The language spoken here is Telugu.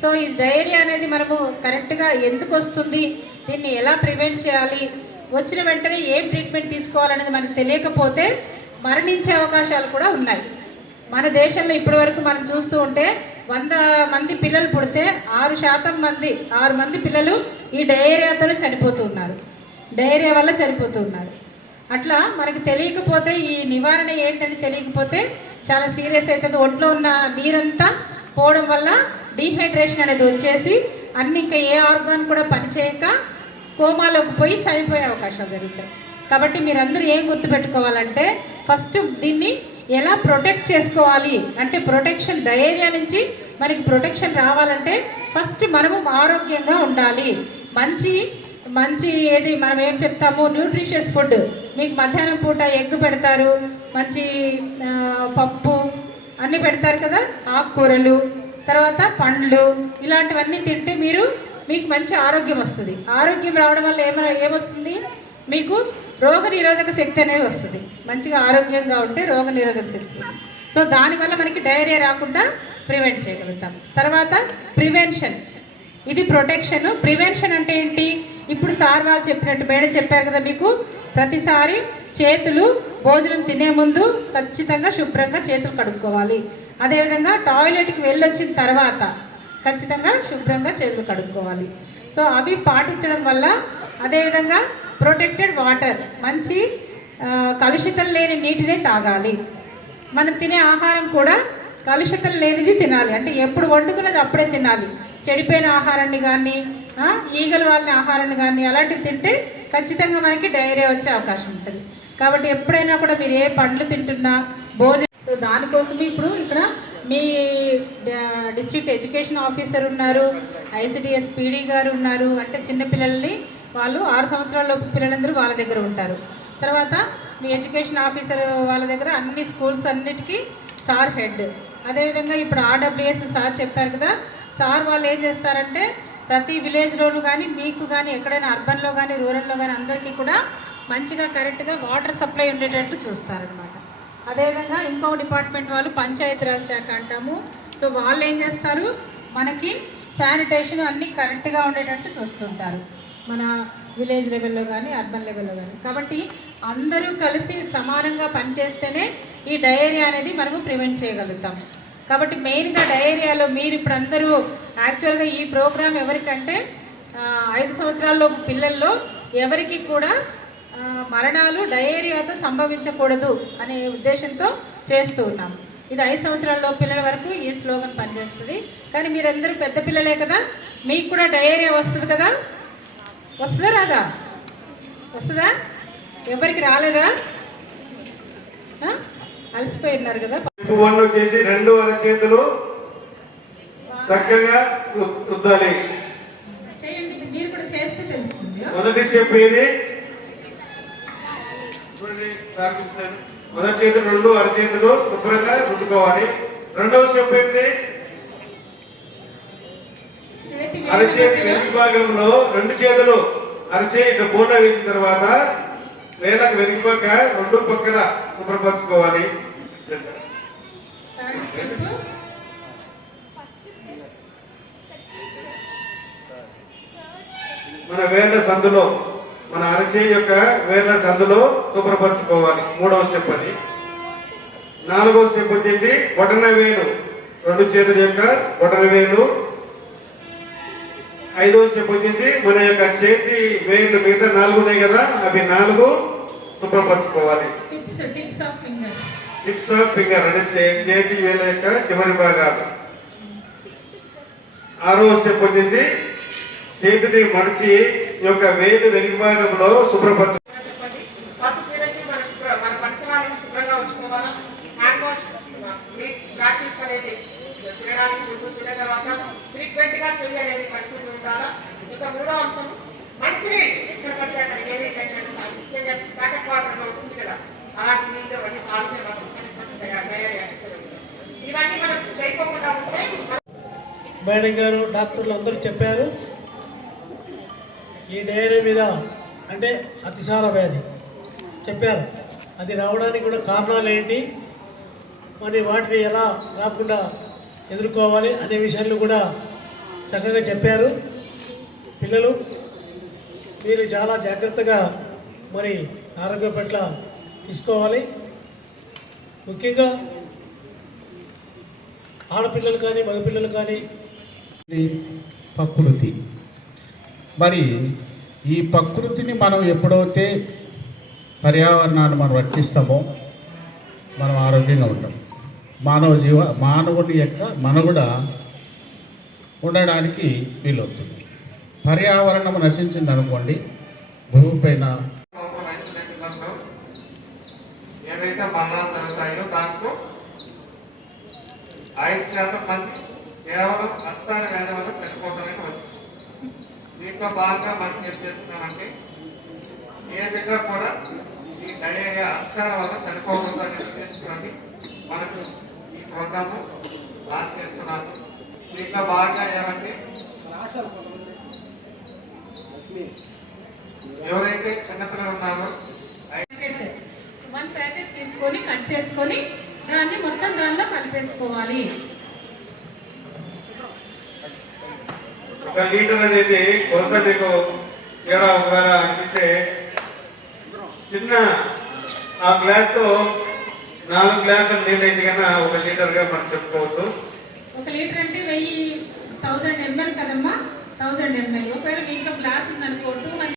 సో ఈ డయేరియా అనేది మనము కరెక్ట్గా ఎందుకు వస్తుంది, దీన్ని ఎలా ప్రివెంట్ చేయాలి, వచ్చిన వెంటనే ఏం ట్రీట్మెంట్ తీసుకోవాలనేది మనకు తెలియకపోతే మరణించే అవకాశాలు కూడా ఉన్నాయి. మన దేశంలో ఇప్పటివరకు మనం చూస్తూ ఉంటే 100 మంది పిల్లలు పుడితే 6 మంది పిల్లలు ఈ డయేరియాతో చనిపోతూ ఉన్నారు, డయేరియా వల్ల చనిపోతూ ఉన్నారు. అట్లా మనకి తెలియకపోతే ఈ నివారణ ఏంటని తెలియకపోతే చాలా సీరియస్ అవుతుంది. ఒంట్లో ఉన్న నీరంతా పోవడం వల్ల డీహైడ్రేషన్ అనేది వచ్చేసి అన్ని ఇంకా ఏ ఆర్గాన్ కూడా పనిచేయక కోమాలోకి పోయి చనిపోయే అవకాశాలు జరుగుతాయి. కాబట్టి మీరందరూ ఏం గుర్తుపెట్టుకోవాలంటే ఫస్ట్ దీన్ని ఎలా ప్రొటెక్ట్ చేసుకోవాలి అంటే ప్రొటెక్షన్, డయేరియా నుంచి మనకి ప్రొటెక్షన్ రావాలంటే ఫస్ట్ మనము ఆరోగ్యంగా ఉండాలి. మంచి ఏది మనం ఏం చెప్తాము, న్యూట్రిషియస్ ఫుడ్. మీకు మధ్యాహ్నం పూట ఎగ్ పెడతారు, మంచి పప్పు అన్నీ పెడతారు కదా, ఆకుకూరలు, తర్వాత పండ్లు, ఇలాంటివన్నీ తింటే మీకు మంచి ఆరోగ్యం వస్తుంది. ఆరోగ్యం రావడం వల్ల ఏమొస్తుంది, మీకు రోగనిరోధక శక్తి అనేది వస్తుంది. మంచిగా ఆరోగ్యంగా ఉంటే రోగనిరోధక శక్తి. సో దానివల్ల మనకి డయేరియా రాకుండా ప్రివెంట్ చేయగలుగుతాం. తర్వాత ప్రివెన్షన్, ఇది ప్రొటెక్షన్. ప్రివెన్షన్ అంటే ఏంటి, ఇప్పుడు సార్ వాళ్ళు చెప్పినట్టు మేడం చెప్పారు కదా, మీకు ప్రతిసారి చేతులు భోజనం తినే ముందు ఖచ్చితంగా శుభ్రంగా చేతులు కడుక్కోవాలి. అదేవిధంగా టాయిలెట్కి వెళ్ళొచ్చిన తర్వాత ఖచ్చితంగా శుభ్రంగా చేతులు కడుక్కోవాలి. సో అవి పాటించడం వల్ల, అదేవిధంగా ప్రొటెక్టెడ్ వాటర్, మంచి కలుషితం లేని నీటినే తాగాలి. మనం తినే ఆహారం కూడా కలుషితం లేనిది తినాలి. అంటే ఎప్పుడు వండుకున్నది అప్పుడే తినాలి. చెడిపోయిన ఆహారాన్ని కానీ, ఈగలు వాళ్ళని ఆహారాన్ని కానీ అలాంటివి తింటే ఖచ్చితంగా మనకి డయేరియా వచ్చే అవకాశం ఉంటుంది. కాబట్టి ఎప్పుడైనా కూడా మీరు ఏ పండ్లు తింటున్నా భోజనం. సో దానికోసమే ఇప్పుడు ఇక్కడ మీ డిస్ట్రిక్ట్ ఎడ్యుకేషన్ ఆఫీసర్ ఉన్నారు, ఐసిడిఎస్ పీడీ గారు ఉన్నారు. అంటే చిన్నపిల్లల్ని వాళ్ళు 6 సంవత్సరాల లోపు పిల్లలందరూ వాళ్ళ దగ్గర ఉంటారు. తర్వాత మీ ఎడ్యుకేషన్ ఆఫీసర్ వాళ్ళ దగ్గర అన్ని స్కూల్స్ అన్నిటికీ సార్ హెడ్. అదేవిధంగా ఇప్పుడు ఆర్డబ్ల్యూఎస్ సార్ చెప్పారు కదా, సార్ వాళ్ళు ఏం చేస్తారంటే ప్రతి విలేజ్లోనూ కానీ మీకు కానీ ఎక్కడైనా అర్బన్లో కానీ రూరల్లో కానీ అందరికీ కూడా మంచిగా కరెక్ట్గా వాటర్ సప్లై ఉండేటట్టు చూస్తారనమాట. అదేవిధంగా ఇంకో డిపార్ట్మెంట్ వాళ్ళు పంచాయతీరాజ్ శాఖ అంటాము. సో వాళ్ళు ఏం చేస్తారు, మనకి శానిటేషన్ అన్నీ కరెక్ట్గా ఉండేటట్టు చూస్తుంటారు మన విలేజ్ లెవెల్లో కానీ అర్బన్ లెవెల్లో కానీ. కాబట్టి అందరూ కలిసి సమానంగా పనిచేస్తేనే ఈ డయేరియా అనేది మనము ప్రివెంట్ చేయగలుగుతాం. కాబట్టి మెయిన్గా డయేరియాలో మీరు ఇప్పుడు అందరూ యాక్చువల్గా ఈ ప్రోగ్రాం ఎవరికంటే 5 సంవత్సరాలలోపు పిల్లల్లో ఎవరికి కూడా మరణాలు డయేరియాతో సంభవించకూడదు అనే ఉద్దేశంతో చేస్తూ ఉన్నాం. ఇది 5 సంవత్సరాల పిల్లల వరకు ఈ స్లోగన్ పనిచేస్తుంది. కానీ మీరందరూ పెద్ద పిల్లలే కదా, మీకు కూడా డయేరియా వస్తుంది కదా, వస్తుందా రాదా, వస్తుందా, ఎవరికి రాలేదా, అలసిపోయి ఉన్నారు కదా. చేసి 2 అరచేతులు చక్కగా రుద్దాలి. చేయండి, మీరు కూడా చేస్తే తెలుస్తుంది. మొదటి స్టెప్ ఏది, మొదటి చేతులు 2 అరచేతులు శుభ్రంగా రుద్దుకోవాలి. రెండవ స్టెప్ ఏంటి, అరచేతి వెనుక భాగంలో 2 చేతులు అరచేతి బోట వేసిన తర్వాత వేలకు వెనుక 2 పక్కల శుభ్రపరచుకోవాలి. మన వేళ్ళ సందులో, మన అరచేయి యొక్క వేళ్ళ సందులో శుభ్రపరచుకోవాలి. 3వ స్టెప్ అది. 4వ స్టెప్ వచ్చేసి బొటన వేలు, 2 చేతుల యొక్క బొటన వేలు. 5వ స్టెప్ వచ్చేసి మన యొక్క చేతి వేలు మిగతా 4 ఉన్నాయి కదా, అవి 4 శుభ్రపరచుకోవాలి. టిప్స్ ఆఫ్ ఫింగర్ అంటే చేతి వేల యొక్క చివరి భాగాలు. 6వ స్టెప్ వచ్చేసి చేతిని మడిచి యొక్క వేలు వెనుక భాగంలో శుభ్రపరచు. మేడం గారు, డాక్టర్లు అందరూ చెప్పారు. ఈ డయేరియా మీద అంటే అతిసార వ్యాధి చెప్పారు. అది రావడానికి కూడా కారణాలు ఏంటి, మరి వాటిని ఎలా రాకుండా ఎదుర్కోవాలి అనే విషయాలు కూడా చక్కగా చెప్పారు. పిల్లలు మీరు చాలా జాగ్రత్తగా మరి ఆరోగ్యం పట్ల తీసుకోవాలి. ముఖ్యంగా ఆడపిల్లలు కానీ మగపిల్లలు కానీ ప్రకృతి. మరి ఈ ప్రకృతిని మనం ఎప్పుడైతే పర్యావరణాన్ని మనం రక్షిస్తామో మనం ఆరోగ్యంగా ఉంటాం. మానవుని యొక్క మనుగడ ఉండడానికి వీలవుతుంది. పర్యావరణం నశించింది అనుకోండి, భూమిపైన ఏవైతే మరణాలు జరుగుతాయో దాంట్లో 5% మంది కేవలం అస్థాన వ్యాధి వల్ల చనిపోవడమే వచ్చింది. దీంట్లో బాగా మనం ఏం చేస్తున్నామంటే ఏ బిడ్డ కూడా ఈ డయేరియా అస్థాన వల్ల చనిపోకూడదు అని చేసుకుని మనకు ఈ ప్రోగ్రాము లాంచ్ చేస్తున్నాము. దీంట్లో బాగా ఏమంటే ఎవరైతే చిన్నపిల్లలు ఉన్నారో 1 ప్యాకెట్ తీసుకొని కట్ చేసుకొని దాన్ని మొత్తం దానిలో కలిపేసుకోవాలి. 1 లీటర్ అనేది కొలత మీకు తేడా ఒకవేళ అనిపిస్తే చిన్న ఆ గ్లాస్ తో 4 గ్లాసులు నీళ్ళు అయితే కన్నా 1 లీటర్ గా మనం చెప్పుకోవచ్చు. 1 లీటర్ అంటే 1000 ml కదమ్మా, 1000 ml. ఒకవేళ మీ ఇంట్లో గ్లాస్ ఉందనుకో 200